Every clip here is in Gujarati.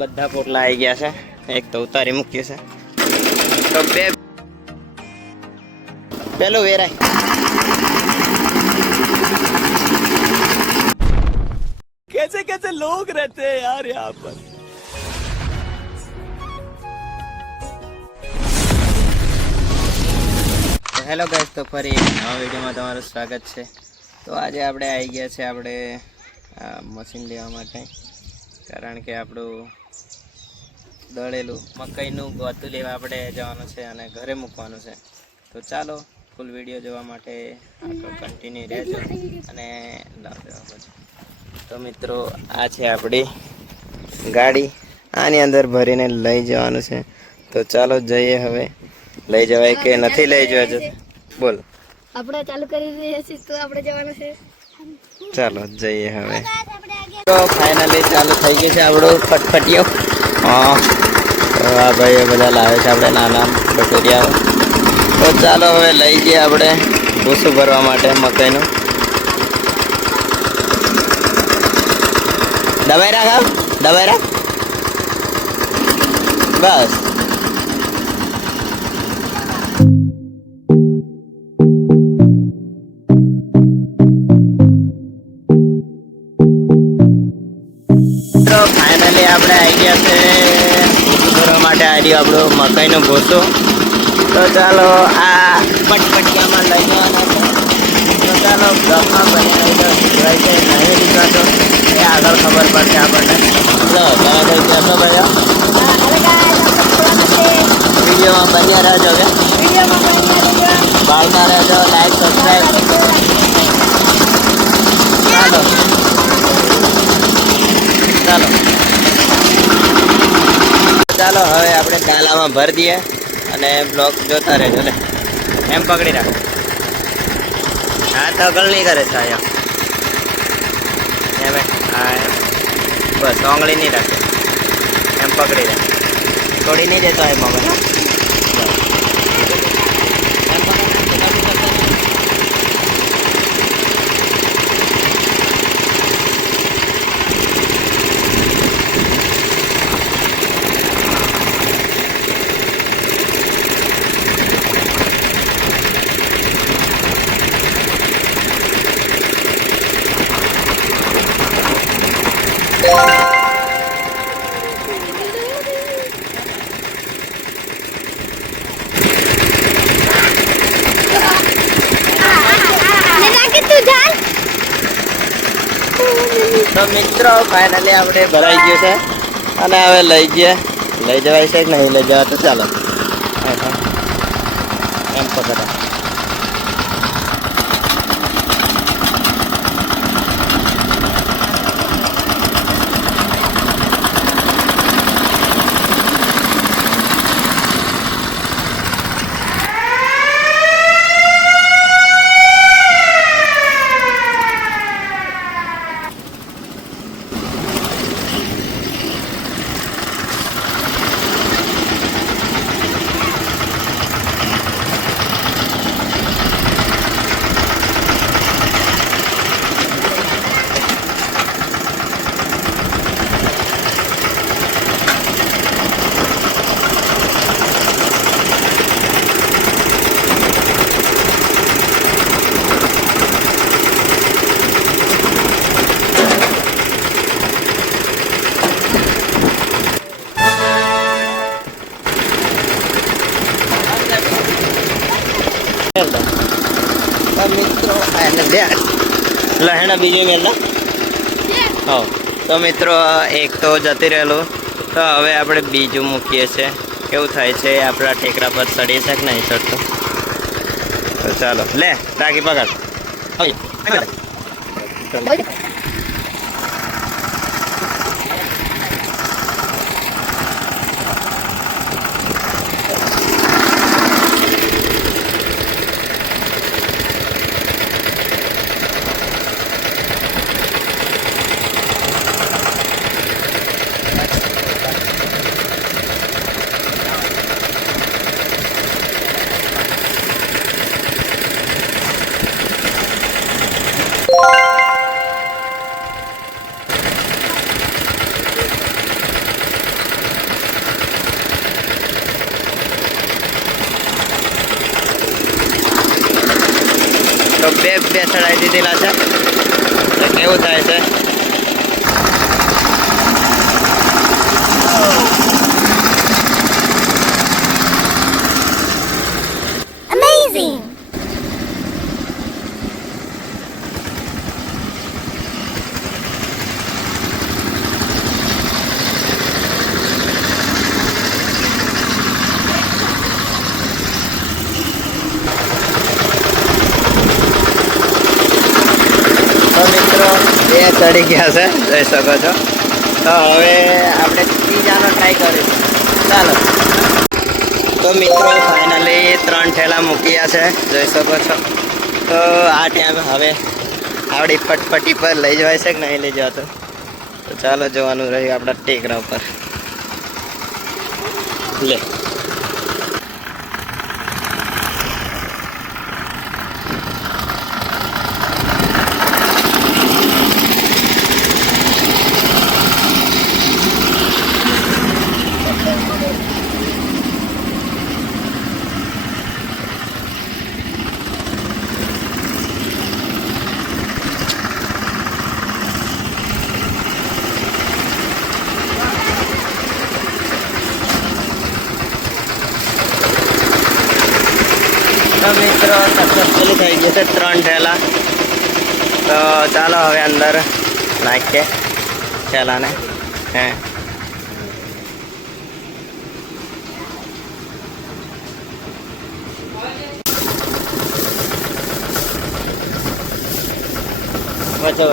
બધા પોટલા આવી ગયા છે, એક તો ઉતારી મૂક્યું છે તો બે પેલું વેરાય कैसे कैसे लोग रहते हैं यार यहाँ पर। હેલો ગાઈસ, તો ફરી નવા વિડીયોમાં તમારું સ્વાગત છે। તો આજે આપણે આવી ગયા છે આપણે મશીન લેવા માટે, કારણ કે આપણું દળેલું મકાઈનું ગોતું લેવા આપણે જવાનું છે અને ઘરે મૂકવાનું છે। તો ચાલો ફૂલ વિડીયો જોવા માટે કન્ટિન્યુ રહેજો અને તો મિત્રો આ છે આપણી ગાડી, આની અંદર ભરીને લઈ જવાનું છે। તો ચાલો જઈએ, હવે લઈ જવાય કે નથી લઈ જવા, બોલ આપણે ચાલુ કરી રહ્યા છીએ તો આપણે જવાનું છે। ચાલો જઈએ હવે। તો ફાઇનલી ચાલુ થઈ ગયું છે આપણું ફટફટિયો। હા, તો આ ભાઈઓ બધા લાવે છે આપણે નાના બટુરિયાઓ। તો ચાલો હવે લઈ જઈએ આપણે ભૂસું ભરવા માટે મકાઈનું। દબાઈ રાખ, દબાઈ રાખ, બસ। ફાઇનલી આપણે આવી ગયા છે ભરવા માટે, આ રહ્યું આપણું મકાઈનું ભૂસું। તો ચાલો આ પટપટિયામાં લઈ જવાના છે। તો ચાલો બ્લોકમાં બની રહી છે, નહીં નીકળતો એ આગળ ખબર પડશે આપણને। તો તમે કઈ કહેશો ભાઈઓ? વિડીયોમાં બન્યા રહેજો કે ભાવતા રહેજો, લાઈક સબસ્ક્રાઈબ। ચાલો ચાલો ચાલો હવે આપણે ડાલામાં ભરી દઈએ અને બ્લોક જોતા રહેજો। લે એમ પકડી રાખો, હાથ અગળ નહીં કરે સાહેબ, એમ હા એમ, બસ આંગળી નહીં રાખે, એમ પકડી રાખ, છોડી નહીં દેતો એમ મગર। તો મિત્રો ફાઇનલી આપણે ભરાઈ ગયું છે અને હવે લઈ જવાય છે કે નહીં લઈ જવા, તો ચાલો એમ પકડા। મિત્રો લહેણા બીજું મેળા હા, તો મિત્રો એક તો જતી રહેલું, તો હવે આપણે બીજું મૂકીએ છીએ, કેવું થાય છે આપણા ટેકરા પર ચડી છે કે નહીં ચડતું। તો ચાલો લે રાખી પકડ। બે ચડાવી દીધેલા છે. તો કેવું થાય છે? Amazing. તો મિત્રો બે ચડી ગયા છે, જોઈ શકો છો. તો હવે આપણે ત્રીજાનો ટ્રાય કરીશું. ચાલો. તો મિત્રો ફાઇનલી 3 ઠેલા મૂક્યા છે, જોઈ શકો છો. તો આ ટાઈમ હવે આપણી ફટફટી પર લઈ જવાય છે કે નહીં લઈ જવાતું? તો ચાલો જોવાનું રહ્યું આપણા ટેકરા ઉપર. લે તો મિત્રો સક્સેસફુલી થઈ જશે 3 ઠેલા. તો ચાલો હવે અંદર નાખીએ ઠેલાને. હે વચ્ચે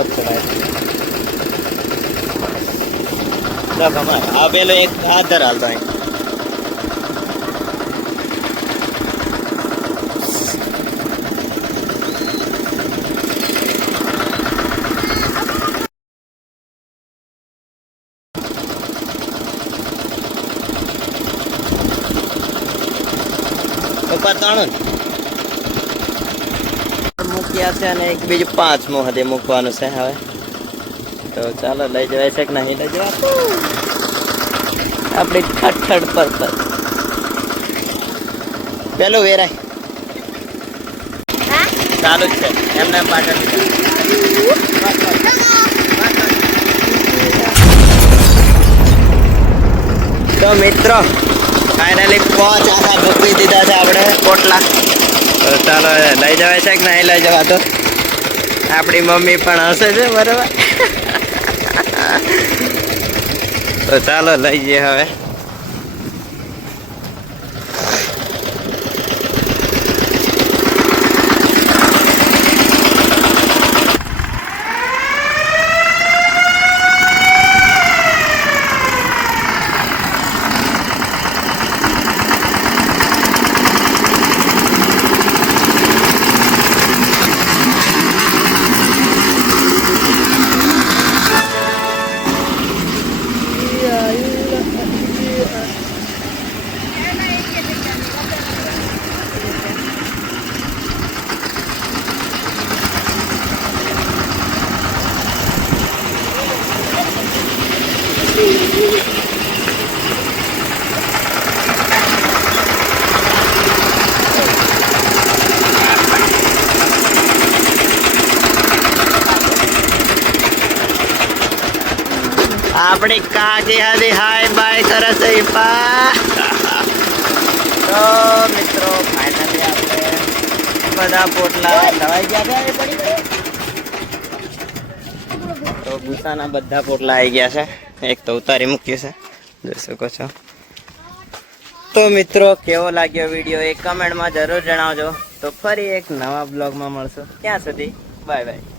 તો ખબર આ પેલો એક હાથ ધરાલતો અહીં. ઉપર 3 મૂક્યા છે અને એક બીજું 5મું હદે મૂકવાનું છે હવે. તો ચાલો લઈ જવાય છે કે નહીં લઈ જવા આપણી ખટખટ પર પેલું વેરાય ચાલુ જ છે એમને પાછળ. તો મિત્રો ફાઇનલી 5 આખા મૂકી દીધા છે આપણે પોટલા. તો ચાલો લઈ જવાય છે કે નહીં લઈ જવા? તો આપણી મમ્મી પણ હશે છે બરાબર. તો ચાલો લઈ જઈએ હવે. આપણી કાકી હાથી હાય બાય કરે છે પા. તો મિત્રો ફાઇનલી આપણે બધા પોટલા લવાઈ ગયા છે. તો ગુસ્સાના બધા પોટલા આવી ગયા છે. એક તો ઉતારી મૂક્યું છે, જોઈ શકો છો. તો મિત્રો કેવો લાગ્યો વિડીયો એ કમેન્ટમાં જરૂર જણાવજો. તો ફરી એક નવા બ્લોગમાં મળશું. ત્યાં સુધી બાય બાય.